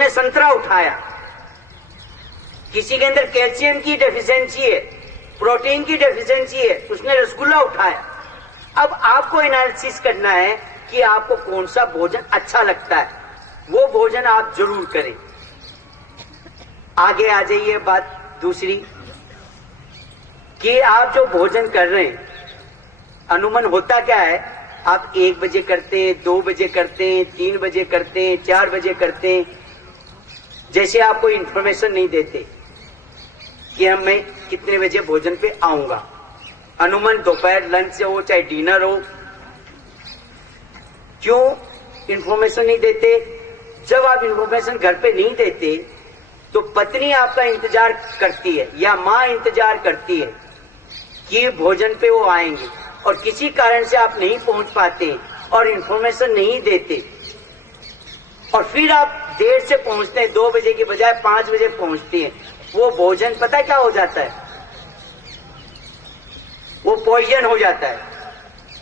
उसने संतरा उठाया। किसी के अंदर कैल्शियम की डेफिशिएंसी है, प्रोटीन की डेफिशिएंसी है, उसने रसगुल्ला उठाया। अब आपको एनालिसिस करना है कि आपको कौन सा भोजन अच्छा लगता है, वो भोजन आप जरूर करें। आगे आ जाइए। बात दूसरी कि आप जो भोजन कर रहे हैं, अनुमान होता क्या है, आप 1 बजे करते हैं, 2 बजे करते हैं, 3 बजे करते हैं, 4 बजे करते हैं। जैसे आपको इंफॉर्मेशन नहीं देते कि मैं कितने बजे भोजन पे आऊंगा। अनुमान दोपहर लंच से हो चाहे डिनर हो, क्यों इंफॉर्मेशन नहीं देते? जब आप इंफॉर्मेशन घर पे नहीं देते तो पत्नी आपका इंतजार करती है या माँ इंतजार करती है कि भोजन पे वो आएंगे, और किसी कारण से आप नहीं पहुंच पाते और इंफॉर्मेशन नहीं देते, और फिर आप देर से पहुंचते हैं, 2 बजे की बजाय 5 बजे पहुंचते हैं। वो भोजन पता है क्या हो जाता है? वो पॉइजन हो जाता है।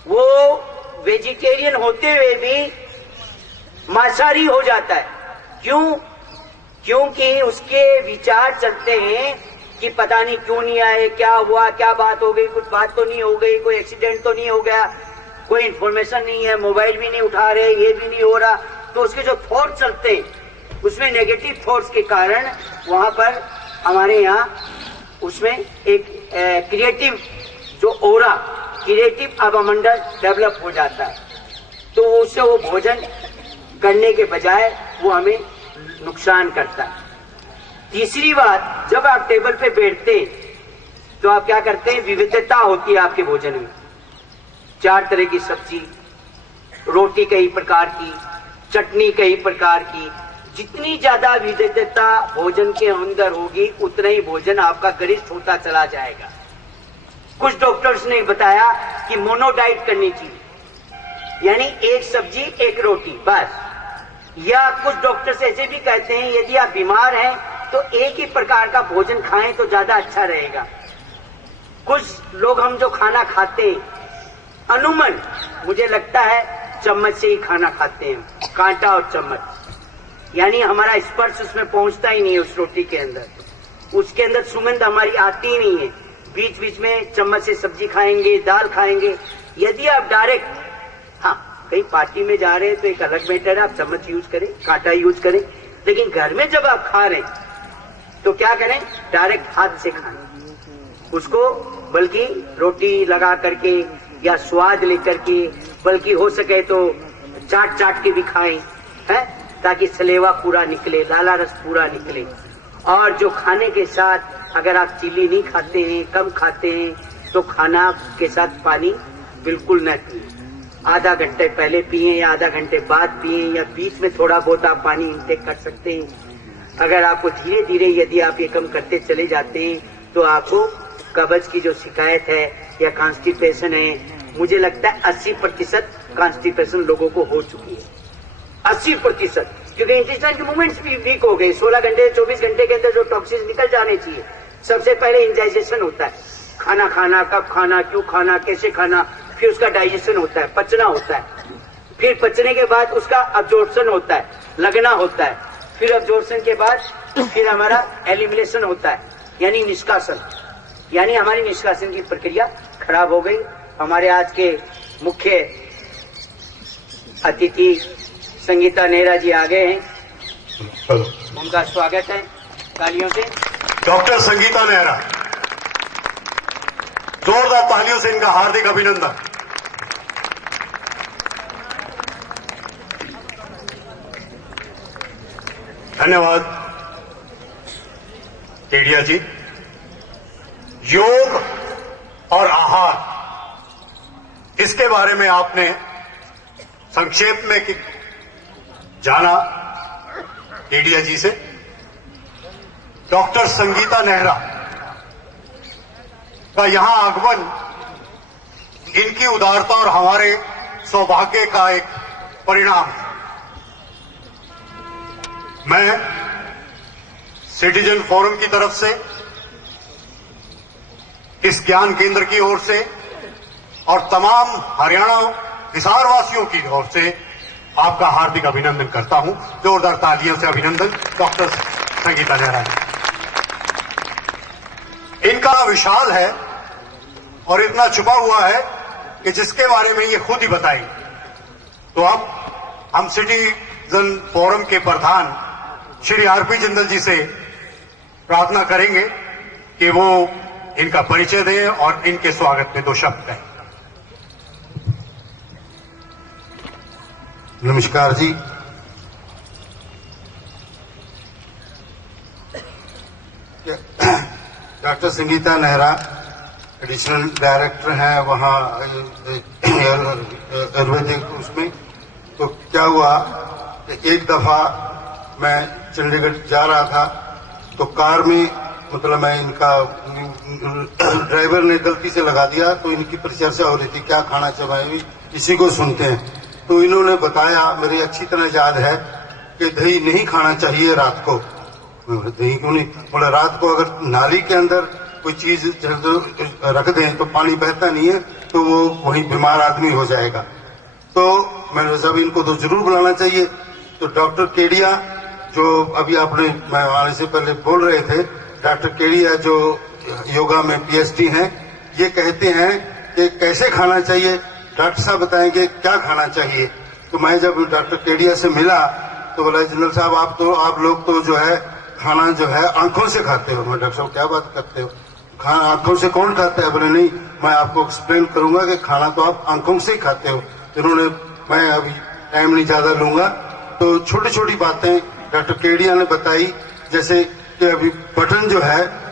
वो वेजिटेरियन होते हुए भी मांसाहारी हो जाता है। क्यों? क्योंकि उसके विचार चलते हैं कि पता नहीं क्यों नहीं आए, क्या हुआ, क्या बात हो गई, कुछ बात तो नहीं हो गई, कोई एक्सीडेंट तो नहीं हो गया, कोई इंफॉर्मेशन नहीं है, मोबाइल भी नहीं उठा रहे, ये भी नहीं हो रहा। तो उसके जो थॉट चलते हैं, उसमें नेगेटिव थॉट्स के कारण वहां पर हमारे यहाँ उसमें एक क्रिएटिव जो ओरा, क्रिएटिव अवमंडल डेवलप हो जाता है। तो उससे वो भोजन करने के बजाय वो हमें नुकसान करता है। तीसरी बात, जब आप टेबल पे बैठते हैं तो आप क्या करते हैं? विविधता होती है आपके भोजन में। 4 तरह की सब्जी, रोटी कई प्रकार की, चटनी कई प्रकार की। जितनी ज्यादा विविधता भोजन के अंदर होगी उतना ही भोजन आपका गरिष्ठ होता चला जाएगा। कुछ डॉक्टर्स ने बताया कि मोनो डाइट करनी चाहिए, यानी एक सब्जी एक रोटी बस। या कुछ डॉक्टर्स ऐसे भी कहते हैं यदि आप बीमार हैं तो एक ही प्रकार का भोजन खाएं तो ज्यादा अच्छा रहेगा। कुछ लोग हम जो खाना खाते हैं, अनुमान मुझे लगता है चम्मच से ही खाना खाते हैं, कांटा और चम्मच, यानी हमारा स्पर्श उसमें पहुंचता ही नहीं है उस रोटी के अंदर। उसके अंदर सुगंध हमारी आती ही नहीं है। बीच बीच में चम्मच से सब्जी खाएंगे, दाल खाएंगे। यदि आप डायरेक्ट, हाँ कहीं पार्टी में जा रहे हैं तो एक अलग मैटर है, आप चम्मच यूज करें, कांटा यूज करें, लेकिन घर में जब आप खा रहे हैं तो क्या करें? डायरेक्ट हाथ से खाएं उसको, बल्कि रोटी लगा करके या स्वाद लेकर के, बल्कि हो सके तो चाट चाट के भी खाएं, है, ताकि सलेवा पूरा निकले, लाला रस पूरा निकले। और जो खाने के साथ अगर आप चिली नहीं खाते हैं, कम खाते हैं, तो खाना के साथ पानी बिल्कुल न पिए। आधा घंटे पहले पिए या आधा घंटे बाद पिए, या बीच में थोड़ा बहुत आप पानी इंटेक कर सकते हैं। अगर आपको धीरे धीरे यदि आप ये कम करते चले जाते हैं तो आपको कब्ज की जो शिकायत है या कॉन्स्टिपेशन है, मुझे लगता है 80% कॉन्स्टिपेशन लोगों को हो चुकी है। 80%, क्योंकि इंटेस्टाइन के मूवमेंट्स भी वीक हो गए। 16 घंटे 24 घंटे के अंदर जो टॉक्सिन्स निकल जाने चाहिए। सबसे पहले इंडाइजेशन होता है, खाना खाना, कब खाना, क्यों खाना, कैसे खाना, फिर उसका डाइजेशन होता है, पचना होता है, फिर पचने के बाद उसका अब्जॉर्प्शन होता है, लगना होता है, फिर अब्जॉर्प्शन के बाद फिर हमारा एलिमिनेशन होता है, यानी निष्कासन। यानी हमारी निष्कासन की प्रक्रिया खराब हो गई। हमारे आज के मुख्य अतिथि संगीता नेहरा जी आ गए हैं, उनका स्वागत है तालियों से। डॉक्टर संगीता नेहरा, जोरदार तालियों से इनका हार्दिक अभिनंदन। धन्यवाद केडिया जी। योग और आहार, इसके बारे में आपने संक्षेप में जाना केडिया जी से। डॉक्टर संगीता नेहरा का यहां आगमन इनकी उदारता और हमारे सौभाग्य का एक परिणाम है। मैं सिटीजन फोरम की तरफ से, इस ज्ञान केंद्र की ओर से और तमाम हरियाणा हिसार वासियों की ओर से आपका हार्दिक अभिनंदन करता हूं। जोरदार तालियों से अभिनंदन डॉक्टर संगीता नेहरा जी। इनका विशाल है और इतना छुपा हुआ है कि जिसके बारे में ये खुद ही बताएंगे। तो अब हम सिटीजन फोरम के प्रधान श्री आरपी जिंदल जी से प्रार्थना करेंगे कि वो इनका परिचय दें और इनके स्वागत में 2 शब्द कहें। नमस्कार जी। Doctor Sangeeta Nehra additional director हैं वहाँ आयुर्वेदिक उसमें। तो क्या हुआ कि एक दफा मैं चंडीगढ़ जा रहा था तो कार में मतलब मैं इनका ड्राइवर ने गलती से लगा दिया तो इनकी परिचर्चा हो रही थी क्या खाना चाहिए, इसी को सुनते हैं। तो इन्होंने बताया, मेरी अच्छी तरह याद है कि दही नहीं खाना चाहिए रात को। दही क्यों नहीं? बोला रात को अगर नाली के अंदर कोई चीज रख दें तो पानी बहता नहीं है तो वो वहीं बीमार आदमी हो जाएगा। तो मैंने सब इनको तो जरूर बुलाना चाहिए। तो डॉक्टर केडिया जो अभी आपने मैं आने से पहले बोल रहे थे, डॉक्टर केडिया जो योगा में पीएचडी हैं, ये कहते हैं कि कैसे खाना चाहिए डॉक्टर साहब बताएंगे क्या खाना चाहिए। तो मैं जब डॉक्टर केडिया से मिला तो बोला जनरल साहब आप लोग तो जो है खाना जो है आंखों से खाते हो। मैं डॉक्टर साहब क्या बात करते हो, खाना आंखों से कौन खाता है? बोले नहीं, मैं आपको एक्सप्लेन करूंगा कि खाना तो आप आंखों से ही खाते हो। इन्होंने, मैं अभी टाइम नहीं ज्यादा लूंगा, तो छोटी छोटी बातें डॉक्टर केडिया ने बताई, जैसे कि अभी बटन जो है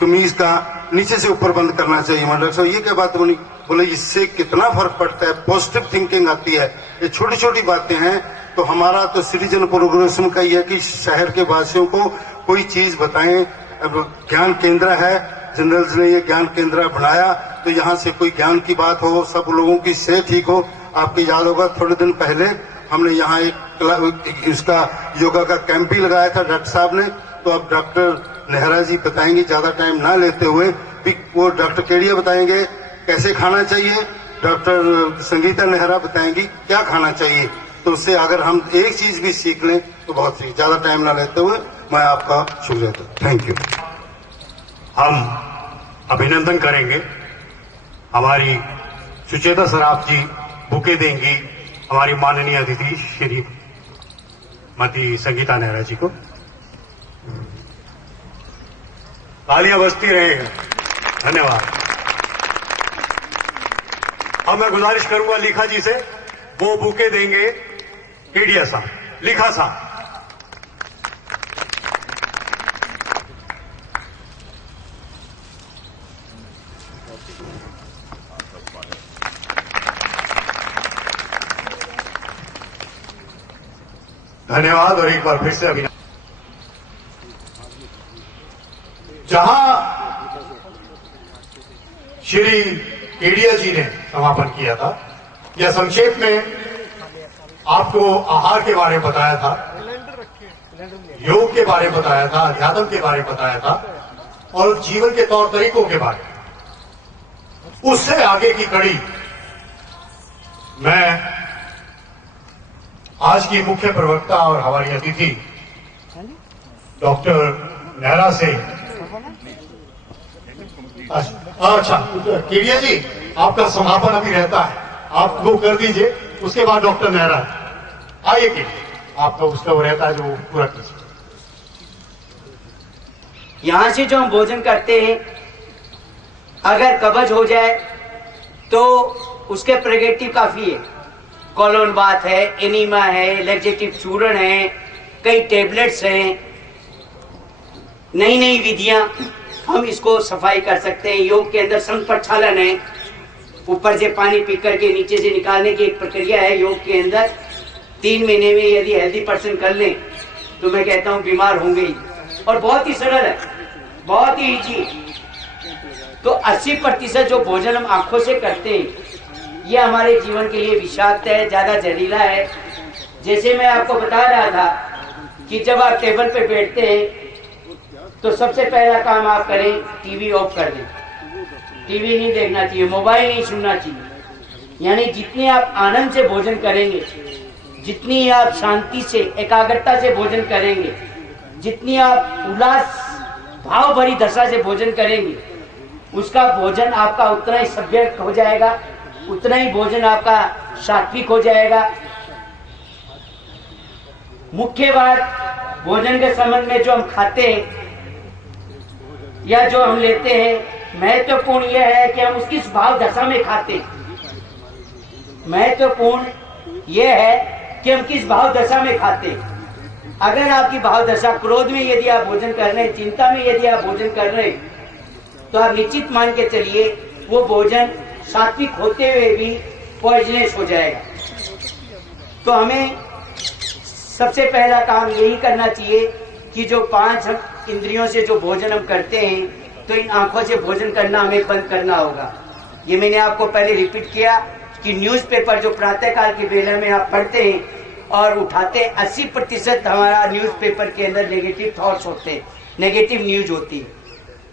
कमीज का नीचे से ऊपर बंद करना चाहिए। मैं डॉक्टर साहब ये क्या बात बनी? बोले इससे कितना फर्क पड़ता है, पॉजिटिव थिंकिंग आती है। ये छोटी छोटी बातें हैं। तो हमारा तो सिटीजन प्रोग्रेशन का ये है कि शहर के वासियों को कोई चीज बताएं। अब ज्ञान केंद्र है, जनरल्स ने ये ज्ञान केंद्र बनाया तो यहाँ से कोई ज्ञान की बात हो, सब लोगों की सेहत ठीक हो। आपको याद होगा थोड़े दिन पहले हमने यहाँ एक इसका योगा का कैंप भी लगाया था डॉक्टर साहब ने। तो अब डॉक्टर नेहरा जी बताएंगे, ज्यादा टाइम ना लेते हुए भी वो डॉक्टर केडिया बताएंगे कैसे खाना चाहिए, डॉक्टर संगीता नेहरा बताएंगी क्या खाना चाहिए। तो उससे अगर हम एक चीज भी सीख लें तो बहुत सी, ज्यादा टाइम ना लेते हुए मैं आपका शुक्रिया देता हूं। Thank you. हम अभिनंदन करेंगे, हमारी सुचेता सराफ जी बुके देंगी हमारी माननीय अतिथि श्रीमती संगीता नेहरा जी को। तालियां बजती रहेगा। धन्यवाद। अब मैं गुजारिश करूंगा लिखा जी से, वो बुके देंगे केडिया साहब, लिखा साहब। धन्यवाद और एक बार फिर से अभिनंदन। जहां श्री केडिया जी ने समापन किया था, या संक्षेप में आपको आहार के बारे में बताया था, योग के बारे में बताया था, अध्यात्म के बारे में बताया था और जीवन के तौर तरीकों के बारे में। उससे आगे की कड़ी मैं आज की मुख्य प्रवक्ता और हमारी अतिथि डॉक्टर नेहरा से, अच्छा केडिया जी आपका समापन अभी रहता है, आप वो कर दीजिए, उसके बाद डॉक्टर नेहरा आइए कि आपका उसका वो रहता है जो पूरा कीजिए। यहां से जो हम भोजन करते हैं अगर कब्ज हो जाए तो उसके प्रेगेटिव काफी है। कॉलोन बात है, एनीमा है, लैक्सेटिव चूर्ण है, कई टेबलेट्स हैं, नई नई विधियां, हम इसको सफाई कर सकते हैं। योग के अंदर संघ प्रक्षालन है, ऊपर से पानी पी करके नीचे से निकालने की एक प्रक्रिया है। योग के अंदर 3 महीने में यदि हेल्दी पर्सन कर लें तो मैं कहता हूं बीमार होंगे ही, और बहुत ही सरल है, बहुत ही इजी। तो 80% जो भोजन हम आंखों से करते हैं ये हमारे जीवन के लिए विषाक्त है, ज्यादा जहरीला है। जैसे मैं आपको बता रहा था कि जब आप टेबल पे बैठते हैं तो सबसे पहला काम आप करें, टीवी ऑफ कर दें। टीवी नहीं देखना चाहिए, मोबाइल नहीं सुनना चाहिए। यानी जितने आप आनंद से भोजन करेंगे जितनी आप शांति से एकाग्रता से भोजन करेंगे, जितनी आप उल्लास भाव भरी दशा से भोजन करेंगे, उसका भोजन आपका उतना ही सभ्य हो जाएगा, उतना ही भोजन आपका सात्विक हो जाएगा। मुख्य बात भोजन के संबंध में जो हम खाते हैं या जो हम लेते हैं, महत्वपूर्ण यह है कि हम उसकी भाव दशा में खाते हैं। महत्वपूर्ण यह है कि हम किस भाव दशा में खाते हैं। अगर आपकी भाव दशा क्रोध में यदि आप भोजन कर रहे हैं, चिंता में यदि आप भोजन कर रहे हैं, तो आप निश्चित मान के चलिए वो भोजन सात्विक होते हुए भी पॉइजनस हो जाएगा। तो हमें सबसे पहला काम यही करना चाहिए कि जो 5 इंद्रियों से जो भोजन हम करते हैं, तो इन आंखों से भोजन करना हमें बंद करना होगा। ये मैंने आपको पहले रिपीट किया कि न्यूज़पेपर जो प्रातःकाल के बेला में आप पढ़ते हैं और उठाते हैं, 80% हमारा न्यूज़पेपर के अंदर नेगेटिव थॉट्स होते हैं, नेगेटिव न्यूज होती है।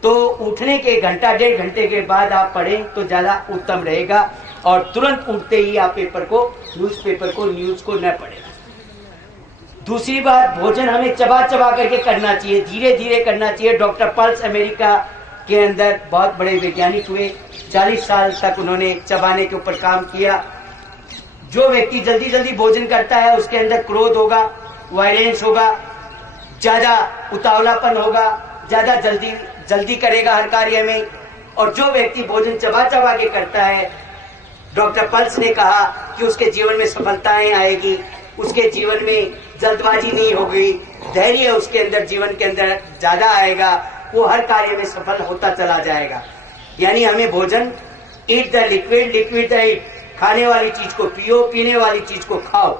तो उठने के घंटा 1.5 घंटे के बाद आप पढ़ें तो ज्यादा उत्तम रहेगा, और तुरंत उठते ही आप न्यूज़पेपर को न्यूज को न पढ़ें। दूसरी बात, भोजन हमें चबा चबा करके करना चाहिए, धीरे धीरे करना चाहिए। डॉक्टर पल्स अमेरिका के अंदर बहुत बड़े वैज्ञानिक हुए, 40 साल तक उन्होंने चबाने के ऊपर काम किया। जो व्यक्ति जल्दी जल्दी भोजन करता है उसके अंदर क्रोध होगा, वायलेंस होगा, ज्यादा उतावलापन होगा, ज्यादा जल्दी करेगा हर कार्य में। और जो व्यक्ति भोजन चबा चबा के करता है, डॉक्टर पल्स ने कहा कि उसके जीवन में सफलताएं आएगी, उसके जीवन में जल्दबाजी नहीं होगी, धैर्य उसके अंदर जीवन के अंदर ज्यादा आएगा, वो हर कार्य में सफल होता चला जाएगा। यानी हमें भोजन, eat the liquid, liquid the eat, खाने वाली चीज को पियो, पीने वाली चीज को खाओ।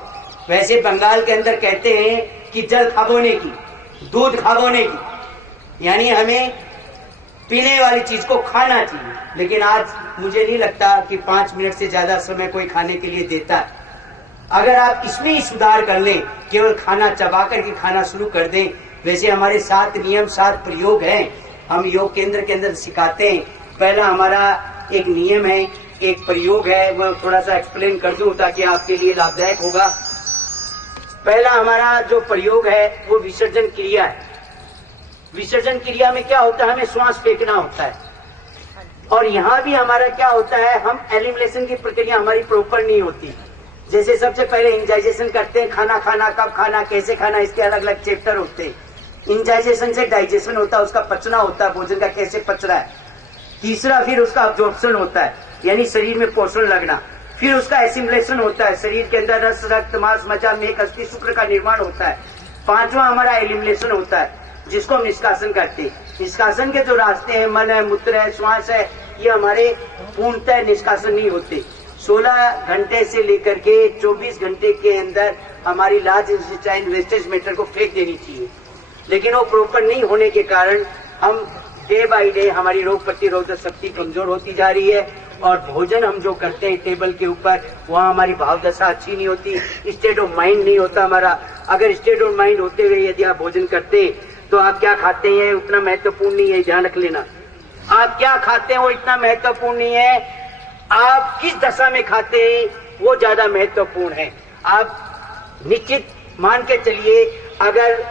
वैसे बंगाल के अंदर कहते हैं कि जल खाबोने की, दूध खाबोने की, यानी हमें पीने वाली चीज को खाना चाहिए। लेकिन आज मुझे नहीं लगता कि 5 मिनट से ज्यादा समय कोई खाने के लिए देता है। अगर आप इसमें ही सुधार कर लें, केवल खाना चबा करके खाना शुरू कर दें। वैसे हमारे 7 नियम, 7 प्रयोग हैं, हम योग केंद्र के अंदर सिखाते हैं। पहला हमारा एक नियम है, एक प्रयोग है, वो थोड़ा सा एक्सप्लेन कर दूं ताकि आपके लिए लाभदायक होगा। पहला हमारा जो प्रयोग है वो विसर्जन क्रिया है। विसर्जन क्रिया में क्या होता है, हमें श्वास फेंकना होता है। और यहाँ भी हमारा क्या होता है, हम एलिमिनेशन की प्रक्रिया हमारी प्रॉपर नहीं होती। जैसे सबसे पहले इंजाइजेशन करते हैं, खाना खाना, कब खाना, कैसे खाना, इसके अलग अलग चैप्टर होते हैं। इंजाइजेशन से डाइजेशन होता है, उसका पचना होता है, भोजन का कैसे पच रहा है। तीसरा फिर उसका अब्जॉर्प्शन होता है, यानी शरीर में पोषण लगना। फिर उसका एसिमिलेशन होता है, शरीर के अंदर रस, रक्त, मांस, मज्जा, मेद, अस्थि, शुक्र का निर्माण होता है। 5वां हमारा एलिमिनेशन होता है, जिसको हम निष्कासन करते हैं। निष्कासन के जो रास्ते हैं, मन है, मूत्र है, श्वास है, ये हमारे पूर्णतः निष्कासन नहीं होते। 16 घंटे से लेकर के 24 घंटे के अंदर हमारी लार्ज इंटेस्टाइन वेस्टेज मैटर को फेंक देनी चाहिए। लेकिन वो प्रॉपर नहीं होने के कारण हम डे बाय डे हमारी रोग प्रतिरोधक शक्ति कमजोर होती जा रही है। और भोजन हम जो करते हैं टेबल के ऊपर, वहाँ हमारी भाव दशा अच्छी नहीं होती, स्टेट ऑफ माइंड नहीं होता हमारा। अगर स्टेट ऑफ माइंड होते हुए यदि आप भोजन करते तो आप क्या खाते हैं उतना महत्वपूर्ण नहीं है, ध्यान रख लेना। आप क्या खाते हैं वो इतना महत्वपूर्ण नहीं है, आप किस दशा में खाते हैं वो ज्यादा महत्वपूर्ण है। आप निश्चित मान के चलिए, अगर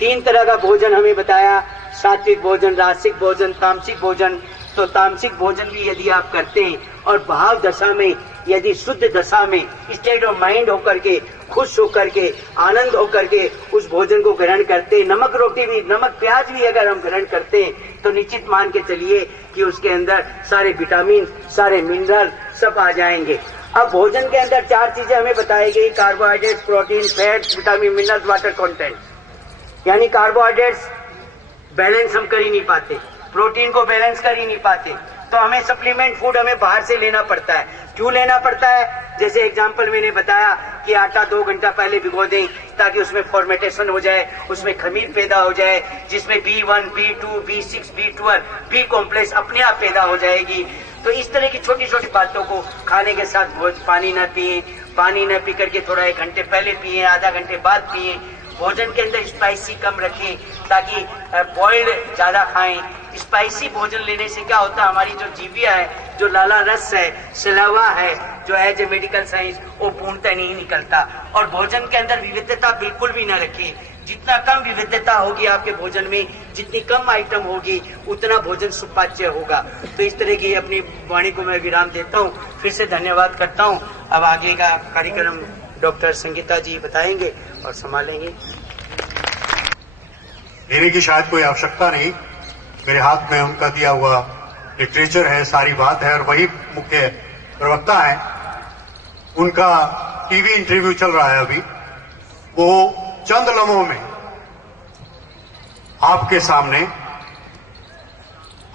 3 तरह का भोजन हमें बताया, सात्विक भोजन, रासिक भोजन, तामसिक भोजन, तो तामसिक भोजन भी यदि आप करते हैं और भाव दशा में, यदि शुद्ध दशा में, स्टेट ऑफ माइंड होकर के, खुश होकर के, आनंद होकर के उस भोजन को ग्रहण करते हैं, नमक रोटी भी, नमक प्याज भी अगर हम ग्रहण करते हैं, तो निश्चित मान के चलिए कि उसके अंदर सारे विटामिन, सारे मिनरल सब आ जाएंगे। अब भोजन के अंदर 4 चीजें हमें बताई गई, carbohydrate, protein, fat, vitamin, minerals, water content. यानी कार्बोहाइड्रेट्स बैलेंस हम कर ही नहीं पाते, प्रोटीन को बैलेंस कर ही नहीं पाते, तो हमें सप्लीमेंट फूड हमें बाहर से लेना पड़ता है। क्यों लेना पड़ता है? जैसे एग्जांपल मैंने बताया कि आटा 2 घंटा पहले भिगो दें ताकि उसमें फॉर्मेटेशन हो जाए, उसमें खमीर पैदा हो जाए, जिसमें B1, B2, B6, B12, B complex अपने आप पैदा हो जाएगी। तो इस तरह की छोटी छोटी बातों को खाने के साथ पानी न पिए, पानी न पी करके थोड़ा 1 घंटे पहले पिए, आधा घंटे बाद पिए। भोजन के अंदर स्पाइसी कम रखें ताकि बॉइल्ड ज्यादा खाएं। स्पाइसी भोजन लेने से क्या होता है, हमारी जो जीविया है, जो लाला रस है, सलावा है, जो एज ए मेडिकल साइंस वो पूर्णतः नहीं निकलता। और भोजन के अंदर विविधता बिल्कुल भी न रखें। जितना कम विविधता होगी आपके भोजन में, जितनी कम आइटम होगी, उतना भोजन सुपाच्य होगा। तो इस तरह की अपनी वाणी को मैं विराम देता हूँ, फिर से धन्यवाद करता हूँ। अब आगे का कार्यक्रम डॉक्टर संगीता जी बताएंगे और संभालेंगे। देने की शायद कोई आवश्यकता नहीं, मेरे हाथ में उनका दिया हुआ लिटरेचर है, सारी बात है, और वही मुख्य प्रवक्ता है। उनका टीवी इंटरव्यू चल रहा है अभी, वो चंद लम्हों में आपके सामने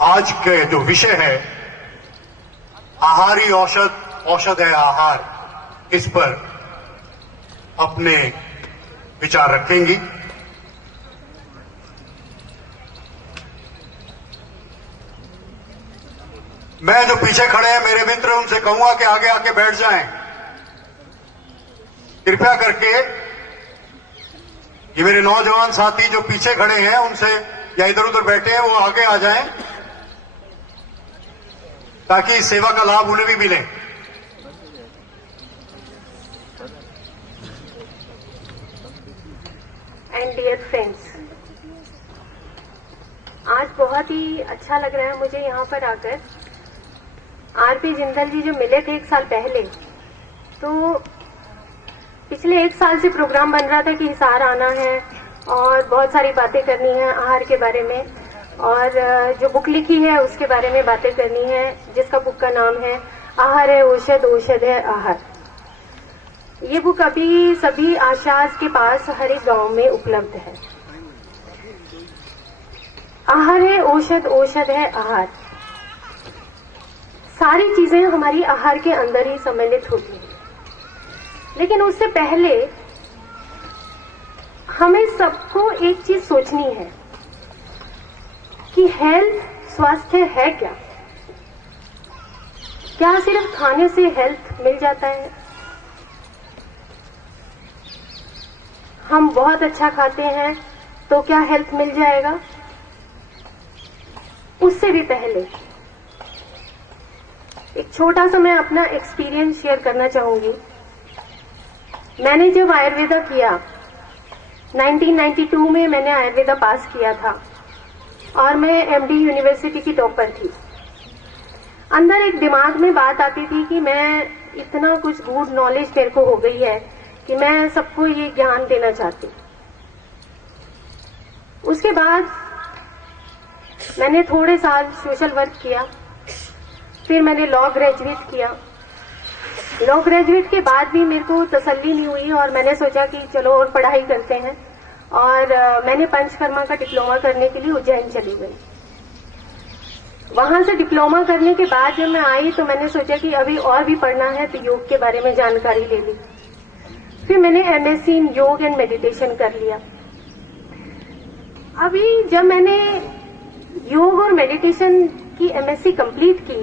आज के जो विषय है आहारी औषध, औषध है आहार, इस पर अपने विचार रखेंगी। मैं जो पीछे खड़े हैं मेरे मित्र, उनसे कहूंगा कि आगे आके बैठ जाएं कृपया करके। ये मेरे नौजवान साथी जो पीछे खड़े हैं उनसे, या इधर उधर बैठे हैं, वो आगे आ जाएं ताकि इस सेवा का लाभ उन्हें भी मिले। एंड डियर फ्रेंड्स, आज बहुत ही अच्छा लग रहा है मुझे यहाँ पर आकर। आरपी जिंदल जी जो मिले थे 1 साल पहले, तो पिछले 1 साल से प्रोग्राम बन रहा था कि हिसार आना है और बहुत सारी बातें करनी है आहार के बारे में, और जो बुक लिखी है उसके बारे में बातें करनी है, जिसका बुक का नाम है आहार है औषध, औषध है आहार। ये बुक अभी सभी आशाज के पास हर एक गांव में उपलब्ध है। आहार है औषध, औषध है आहार। सारी चीजें हमारी आहार के अंदर ही सम्मिलित होती हैं, लेकिन उससे पहले हमें सबको एक चीज सोचनी है कि हेल्थ, स्वास्थ्य है क्या? क्या सिर्फ खाने से हेल्थ मिल जाता है? हम बहुत अच्छा खाते हैं तो क्या हेल्थ मिल जाएगा? उससे भी पहले एक छोटा सा मैं अपना एक्सपीरियंस शेयर करना चाहूंगी। मैंने जब आयुर्वेदा किया 1992 में, मैंने आयुर्वेदा पास किया था और मैं एमडी यूनिवर्सिटी की टॉपर थी। अंदर एक दिमाग में बात आती थी कि मैं इतना कुछ गुड नॉलेज मेरे को हो गई है कि मैं सबको ये ज्ञान देना चाहती। उसके बाद मैंने थोड़े साल सोशल वर्क किया, फिर मैंने लॉ ग्रेजुएट किया। लॉ ग्रेजुएट के बाद भी मेरे को तसल्ली नहीं हुई और मैंने सोचा कि चलो और पढ़ाई करते हैं, और मैंने पंचकर्मा का डिप्लोमा करने के लिए उज्जैन चली गई। वहां से डिप्लोमा करने के बाद जब मैं आई तो मैंने सोचा कि अभी और भी पढ़ना है, तो योग के बारे में जानकारी ले ली। फिर मैंने एमएससी इन योग एंड मेडिटेशन कर लिया। अभी जब मैंने योग और मेडिटेशन की एमएससी कंप्लीट की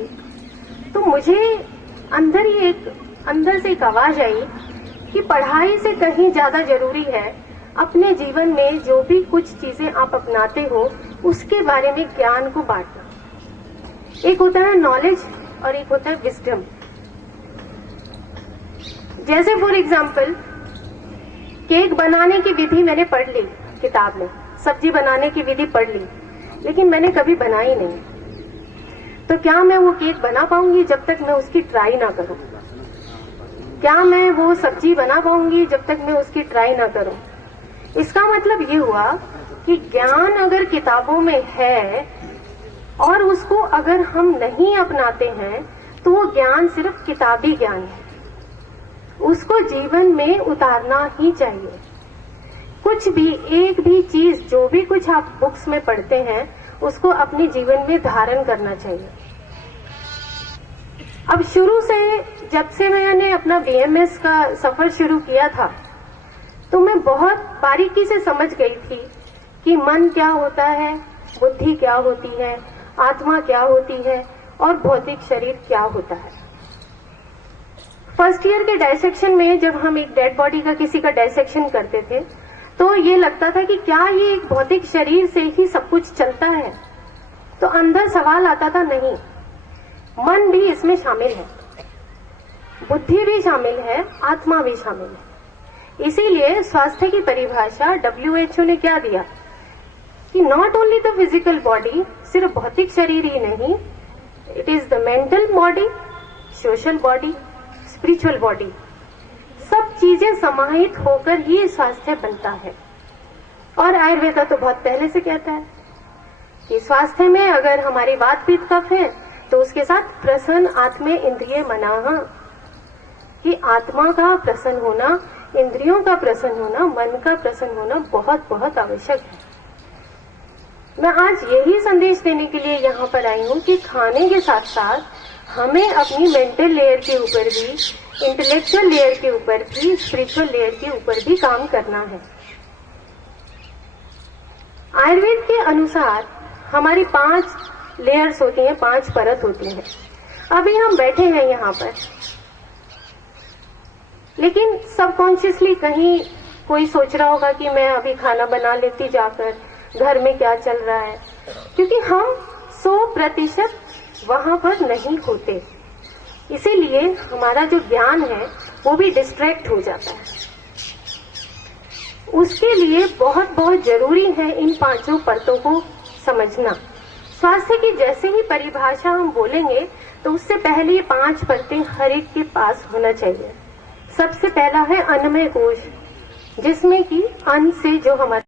तो मुझे अंदर से एक आवाज आई कि पढ़ाई से कहीं ज्यादा जरूरी है अपने जीवन में जो भी कुछ चीजें आप अपनाते हो उसके बारे में ज्ञान को बांटना। एक होता है नॉलेज और एक होता है विजडम। जैसे फॉर एग्जाम्पल, केक बनाने की विधि मैंने पढ़ ली किताब में, सब्जी बनाने की विधि पढ़ ली, लेकिन मैंने कभी बनाई नहीं। तो क्या मैं वो केक बना पाऊंगी जब तक मैं उसकी ट्राई ना करूं? क्या मैं वो सब्जी बना पाऊंगी जब तक मैं उसकी ट्राई ना करूं? इसका मतलब ये हुआ कि ज्ञान अगर किताबों में है और उसको अगर हम नहीं अपनाते हैं तो वो ज्ञान सिर्फ किताबी ज्ञान है, उसको जीवन में उतारना ही चाहिए। कुछ भी, एक भी चीज, जो भी कुछ आप बुक्स में पढ़ते हैं उसको अपने जीवन में धारण करना चाहिए। अब शुरू से, जब से मैंने अपना बीएमएस का सफर शुरू किया था तो मैं बहुत बारीकी से समझ गई थी कि मन क्या होता है, बुद्धि क्या होती है, आत्मा क्या होती है और भौतिक शरीर क्या होता है। फर्स्ट ईयर के डायसेक्शन में जब हम एक डेड बॉडी का किसी का डायसेक्शन करते थे तो ये लगता था कि क्या ये एक भौतिक शरीर से ही सब कुछ चलता है? तो अंदर सवाल आता था, नहीं, मन भी इसमें शामिल है। बुद्धि भी शामिल है, आत्मा भी शामिल है। इसीलिए स्वास्थ्य की परिभाषा WHO ने क्या दिया कि not only the physical body, सिर्फ भौतिक शरीर ही नहीं, it is the mental body, social body, spiritual body, सब चीजें समाहित होकर ही स्वास्थ्य बनता है। और आयुर्वेदा तो बहुत पहले से कहता है कि स्वास्थ्य में अगर हमारी वात पित्त कफ है तो उसके साथ प्रसन्न आत्मे इंद्रिय मनाह, कि आत्मा का प्रसन्न होना, इंद्रियों का प्रसन्न होना, मन का प्रसन्न होना बहुत बहुत आवश्यक है। मैं आज यही संदेश देने के लिए यहाँ पर आई हूँ कि खाने के साथ साथ हमें अपनी मेंटल लेयर के ऊपर भी, इंटेलेक्चुअल लेयर के ऊपर भी, स्पिरिचुअल लेयर के ऊपर भी काम करना है। आयुर्वेद के अनुसार हमारी 5 लेयर्स होती हैं, 5 परत होती हैं। अभी हम बैठे हैं यहाँ पर, लेकिन सबकॉन्शियसली कहीं कोई सोच रहा होगा कि मैं अभी खाना बना लेती जाकर, घर में क्या चल रहा है, क्योंकि हम 100% वहां पर नहीं होते। इसीलिए हमारा जो ज्ञान है वो भी डिस्ट्रैक्ट हो जाता है। उसके लिए बहुत बहुत जरूरी है इन 5 परतों को समझना। स्वास्थ्य की जैसे ही परिभाषा हम बोलेंगे तो उससे पहले ये 5 परतें हर एक के पास होना चाहिए। सबसे पहला है अन्नमय कोश, जिसमें कि अन्न से जो हमारा